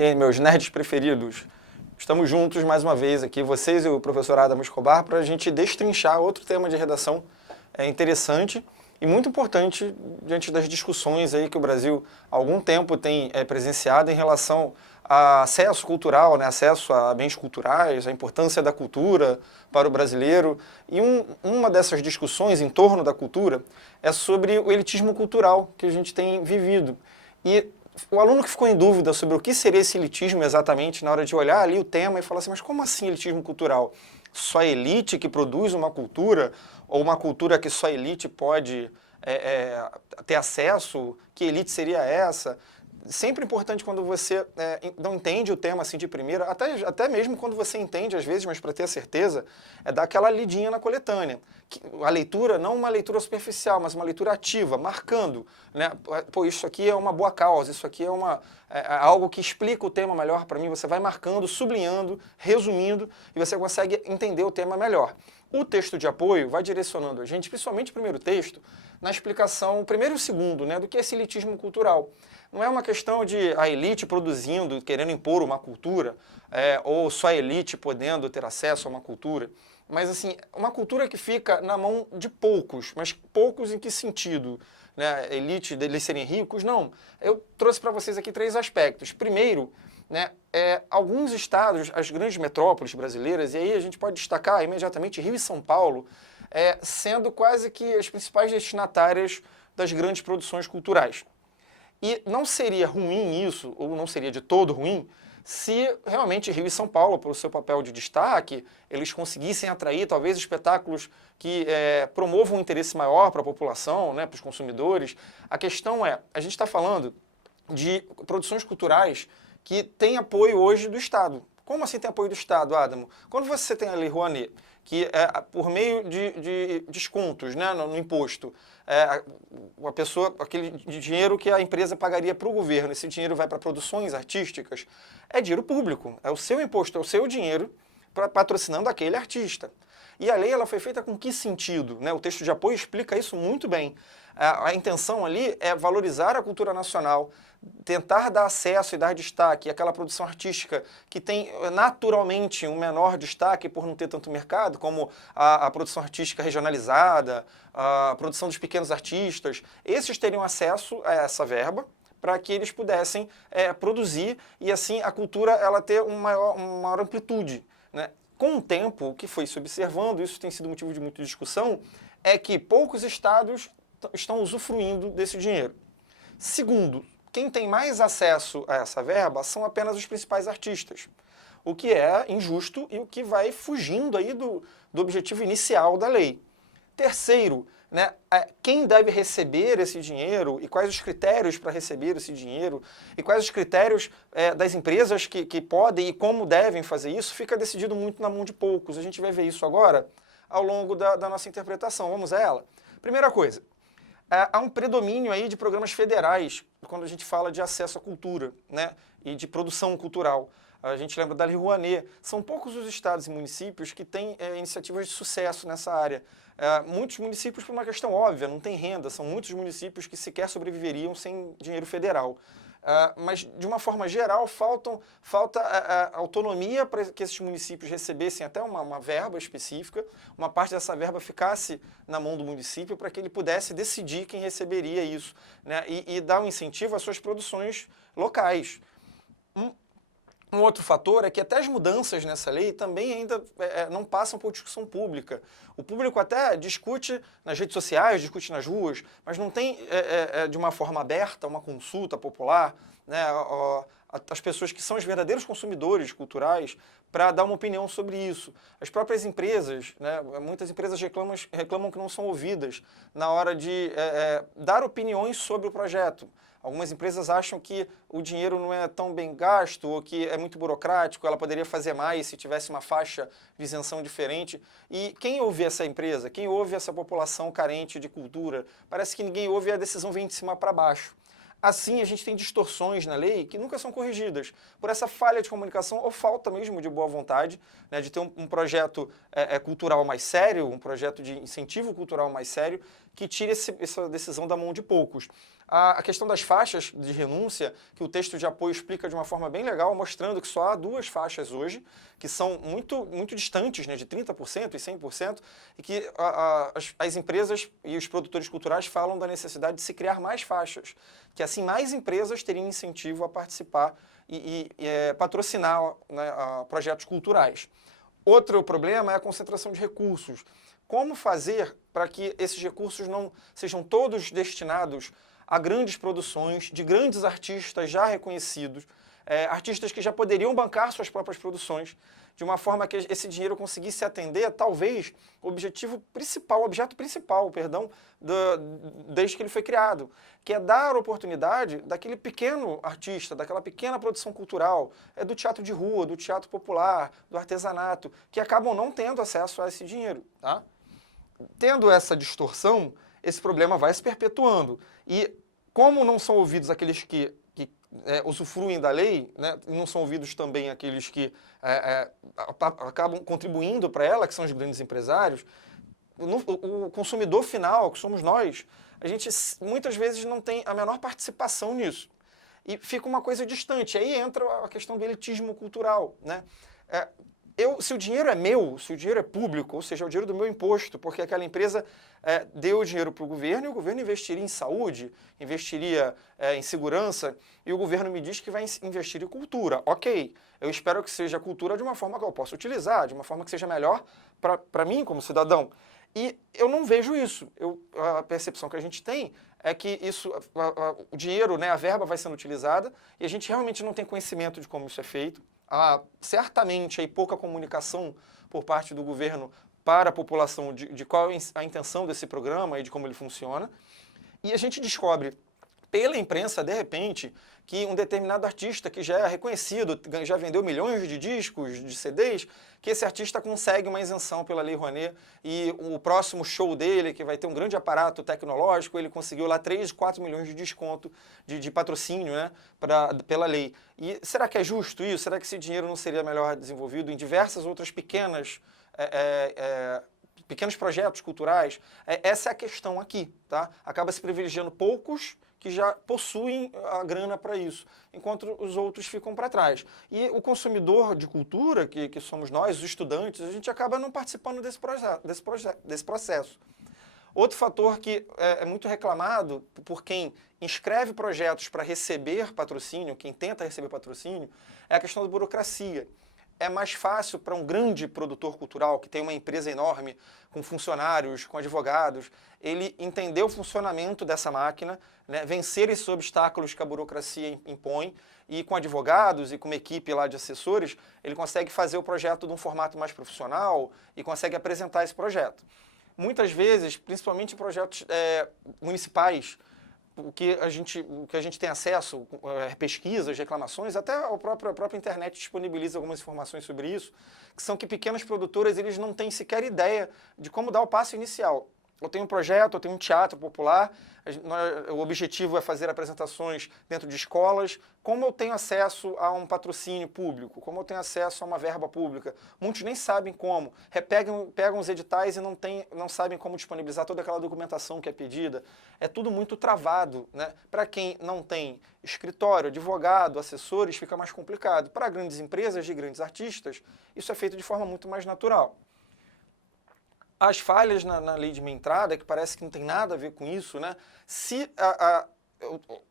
E aí, meus nerds preferidos, estamos juntos mais uma vez aqui, vocês e o professor Adamo Escobar, para a gente destrinchar outro tema de redação interessante e muito importante diante das discussões aí que o Brasil há algum tempo tem presenciado em relação a acesso cultural, né, acesso a bens culturais, a importância da cultura para o brasileiro. E uma dessas discussões em torno da cultura é sobre o elitismo cultural que a gente tem vivido. E o aluno que ficou em dúvida sobre o que seria esse elitismo exatamente, na hora de olhar ali o tema e falar assim, mas como assim elitismo cultural? Só a elite que produz uma cultura, ou uma cultura que só a elite pode ter acesso? Que elite seria essa? Sempre importante quando você não entende o tema assim de primeira, até mesmo quando você entende às vezes, mas para ter a certeza, é dar aquela lidinha na coletânea. A leitura, não uma leitura superficial, mas uma leitura ativa, marcando, né? Pô, isso aqui é uma boa causa, isso aqui é algo que explica o tema melhor para mim, você vai marcando, sublinhando, resumindo, e você consegue entender o tema melhor. O texto de apoio vai direcionando a gente, principalmente o primeiro texto, na explicação, o primeiro e o segundo, né, do que é esse elitismo cultural. Não é uma questão de a elite produzindo, querendo impor uma cultura, ou só a elite podendo ter acesso a uma cultura, mas assim, uma cultura que fica na mão de poucos, mas poucos em que sentido? Né? Elite deles serem ricos? Não. Eu trouxe para vocês aqui 3 aspectos. Primeiro, né, alguns estados, as grandes metrópoles brasileiras, e aí a gente pode destacar imediatamente Rio e São Paulo, sendo quase que as principais destinatárias das grandes produções culturais. E não seria ruim isso, ou não seria de todo ruim, se realmente Rio e São Paulo, pelo seu papel de destaque, eles conseguissem atrair talvez espetáculos que promovam um interesse maior para a população, né, para os consumidores. A questão a gente está falando de produções culturais que têm apoio hoje do Estado. Como assim tem apoio do Estado, Adamo? Quando você tem a Lei Rouanet, que por meio de descontos, né, no imposto, a pessoa, aquele dinheiro que a empresa pagaria para o governo, esse dinheiro vai para produções artísticas, é dinheiro público, é o seu imposto, é o seu dinheiro patrocinando aquele artista. E a lei ela foi feita com que sentido? Né? O texto de apoio explica isso muito bem. A intenção ali é valorizar a cultura nacional, tentar dar acesso e dar destaque àquela produção artística que tem naturalmente um menor destaque por não ter tanto mercado, como a produção artística regionalizada, a produção dos pequenos artistas. Esses teriam acesso a essa verba para que eles pudessem produzir e assim a cultura ela ter uma maior amplitude, né? Com o tempo, o que foi se observando, isso tem sido motivo de muita discussão, é que poucos estados estão usufruindo desse dinheiro. Segundo, quem tem mais acesso a essa verba são apenas os principais artistas, o que é injusto e o que vai fugindo aí do objetivo inicial da lei. Terceiro, né, quem deve receber esse dinheiro e quais os critérios para receber esse dinheiro e quais os critérios das empresas que podem e como devem fazer isso, fica decidido muito na mão de poucos. A gente vai ver isso agora ao longo da nossa interpretação. Vamos a ela? Primeira coisa, há um predomínio aí de programas federais quando a gente fala de acesso à cultura, né, e de produção cultural. A gente lembra da Lei Rouanet. São poucos os estados e municípios que têm iniciativas de sucesso nessa área. Muitos municípios, por uma questão óbvia, não têm renda. São muitos municípios que sequer sobreviveriam sem dinheiro federal. Mas, de uma forma geral, falta autonomia para que esses municípios recebessem até uma verba específica, uma parte dessa verba ficasse na mão do município para que ele pudesse decidir quem receberia isso, né, e dar um incentivo às suas produções locais. Um outro fator é que até as mudanças nessa lei também ainda não passam por discussão pública. O público até discute nas redes sociais, discute nas ruas, mas não tem de uma forma aberta uma consulta popular, né, as pessoas que são os verdadeiros consumidores culturais para dar uma opinião sobre isso. As próprias empresas, né, muitas empresas reclamam que não são ouvidas na hora de dar opiniões sobre o projeto. Algumas empresas acham que o dinheiro não é tão bem gasto ou que é muito burocrático, ela poderia fazer mais se tivesse uma faixa de isenção diferente. E quem ouve essa empresa? Quem ouve essa população carente de cultura? Parece que ninguém ouve e a decisão vem de cima para baixo. Assim, a gente tem distorções na lei que nunca são corrigidas por essa falha de comunicação ou falta mesmo de boa vontade, né, de ter um projeto cultural mais sério, um projeto de incentivo cultural mais sério, que tire essa decisão da mão de poucos. A questão das faixas de renúncia, que o texto de apoio explica de uma forma bem legal, mostrando que só há 2 faixas hoje, que são muito distantes, né, de 30% e 100%, e que as empresas e os produtores culturais falam da necessidade de se criar mais faixas, que assim mais empresas teriam incentivo a participar e patrocinar, né, projetos culturais. Outro problema é a concentração de recursos. Como fazer para que esses recursos não sejam todos destinados a grandes produções de grandes artistas já reconhecidos, artistas que já poderiam bancar suas próprias produções, de uma forma que esse dinheiro conseguisse atender, talvez, o objeto principal, desde que ele foi criado, que é dar oportunidade daquele pequeno artista, daquela pequena produção cultural, do teatro de rua, do teatro popular, do artesanato, que acabam não tendo acesso a esse dinheiro, tá? Tendo essa distorção, esse problema vai se perpetuando. E como não são ouvidos aqueles que usufruem da lei, né, e não são ouvidos também aqueles que acabam contribuindo para ela, que são os grandes empresários, o consumidor final, que somos nós, a gente muitas vezes não tem a menor participação nisso. E fica uma coisa distante. Aí entra a questão do elitismo cultural, né? Se o dinheiro é meu, se o dinheiro é público, ou seja, é o dinheiro do meu imposto, porque aquela empresa deu o dinheiro para o governo e o governo investiria em saúde, investiria em segurança, e o governo me diz que vai investir em cultura. Ok, eu espero que seja cultura de uma forma que eu possa utilizar, de uma forma que seja melhor para mim como cidadão. E eu não vejo isso. A percepção que a gente tem é que o dinheiro, né, a verba vai sendo utilizada e a gente realmente não tem conhecimento de como isso é feito. Há certamente pouca comunicação por parte do governo para a população de qual é a intenção desse programa e de como ele funciona. E a gente descobre pela imprensa, de repente, que um determinado artista que já é reconhecido, já vendeu milhões de discos, de CDs, que esse artista consegue uma isenção pela Lei Rouanet e o próximo show dele, que vai ter um grande aparato tecnológico, ele conseguiu lá 3, 4 milhões de desconto de patrocínio, né, pela lei. E será que é justo isso? Será que esse dinheiro não seria melhor desenvolvido em diversas outras pequenos projetos culturais? Essa é a questão aqui, tá? Acaba se privilegiando poucos que já possuem a grana para isso, enquanto os outros ficam para trás. E o consumidor de cultura, que somos nós, os estudantes, a gente acaba não participando desse processo. Outro fator que é muito reclamado por quem inscreve projetos para receber patrocínio, quem tenta receber patrocínio, é a questão da burocracia. É mais fácil para um grande produtor cultural, que tem uma empresa enorme, com funcionários, com advogados, ele entender o funcionamento dessa máquina, né, vencer esses obstáculos que a burocracia impõe, e com advogados e com uma equipe lá de assessores, ele consegue fazer o projeto de um formato mais profissional e consegue apresentar esse projeto. Muitas vezes, principalmente em projetos municipais, o que a gente tem acesso, pesquisas, reclamações, até a própria internet disponibiliza algumas informações sobre isso, que são que pequenas produtoras eles não têm sequer ideia de como dar o passo inicial. Eu tenho um projeto, eu tenho um teatro popular, o objetivo é fazer apresentações dentro de escolas. Como eu tenho acesso a um patrocínio público? Como eu tenho acesso a uma verba pública? Muitos nem sabem como. Pegam os editais e não sabem como disponibilizar toda aquela documentação que é pedida. É tudo muito travado, né? Para quem não tem escritório, advogado, assessores, fica mais complicado. Para grandes empresas de grandes artistas, isso é feito de forma muito mais natural. As falhas na lei de meia entrada, que parece que não tem nada a ver com isso, né? Se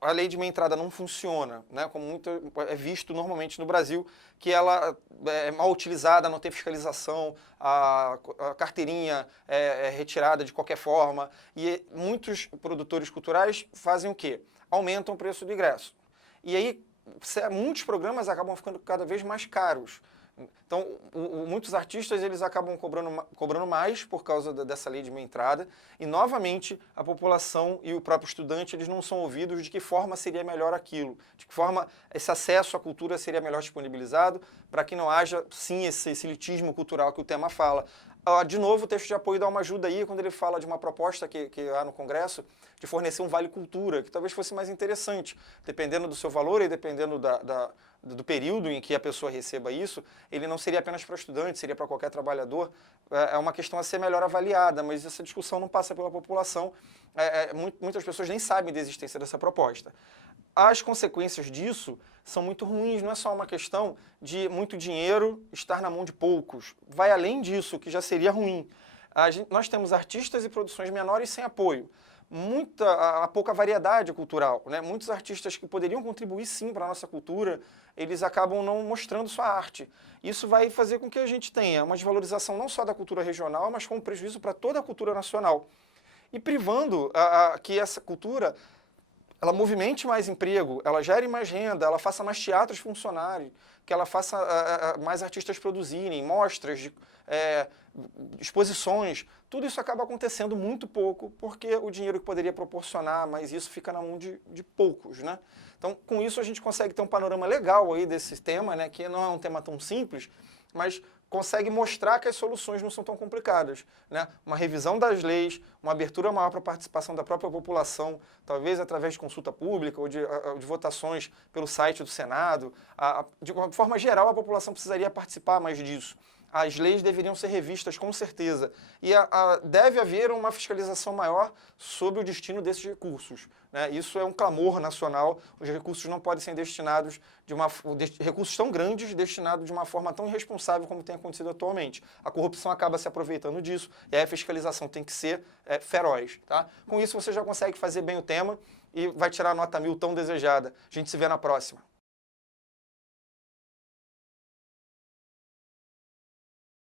a lei de meia entrada não funciona, né, como muito é visto normalmente no Brasil, que ela é mal utilizada, não tem fiscalização, a carteirinha é retirada de qualquer forma, e muitos produtores culturais fazem o quê? Aumentam o preço do ingresso. E aí muitos programas acabam ficando cada vez mais caros. Então, muitos artistas eles acabam cobrando mais por causa dessa lei de meia entrada e, novamente, a população e o próprio estudante eles não são ouvidos de que forma seria melhor aquilo, de que forma esse acesso à cultura seria melhor disponibilizado para que não haja, sim, esse elitismo cultural que o tema fala. De novo, o texto de apoio dá uma ajuda aí quando ele fala de uma proposta que há no Congresso de fornecer um Vale Cultura, que talvez fosse mais interessante. Dependendo do seu valor e dependendo do período em que a pessoa receba isso, ele não seria apenas para estudante, seria para qualquer trabalhador. É uma questão a ser melhor avaliada, mas essa discussão não passa pela população. Muitas pessoas nem sabem da existência dessa proposta. As consequências disso são muito ruins, não é só uma questão de muito dinheiro estar na mão de poucos. Vai além disso, que já seria ruim. Nós temos artistas e produções menores sem apoio. A pouca variedade cultural, né? Muitos artistas que poderiam contribuir sim para a nossa cultura, eles acabam não mostrando sua arte. Isso vai fazer com que a gente tenha uma desvalorização não só da cultura regional, mas com prejuízo para toda a cultura nacional. E privando que essa cultura ela movimente mais emprego, ela gere mais renda, ela faça mais teatros funcionarem, que ela faça mais artistas produzirem, mostras, exposições. Tudo isso acaba acontecendo muito pouco, porque o dinheiro que poderia proporcionar, mas isso fica na mão de poucos, né? Então, com isso, a gente consegue ter um panorama legal aí desse tema, né, que não é um tema tão simples, mas consegue mostrar que as soluções não são tão complicadas, né? Uma revisão das leis, uma abertura maior para a participação da própria população, talvez através de consulta pública ou de votações pelo site do Senado. De uma forma geral, a população precisaria participar mais disso. As leis deveriam ser revistas com certeza. E deve haver uma fiscalização maior sobre o destino desses recursos, né? Isso é um clamor nacional. Os recursos não podem ser destinados recursos tão grandes destinados de uma forma tão irresponsável como tem acontecido atualmente. A corrupção acaba se aproveitando disso e aí a fiscalização tem que ser feroz, tá? Com isso você já consegue fazer bem o tema e vai tirar a nota 1000 tão desejada. A gente se vê na próxima.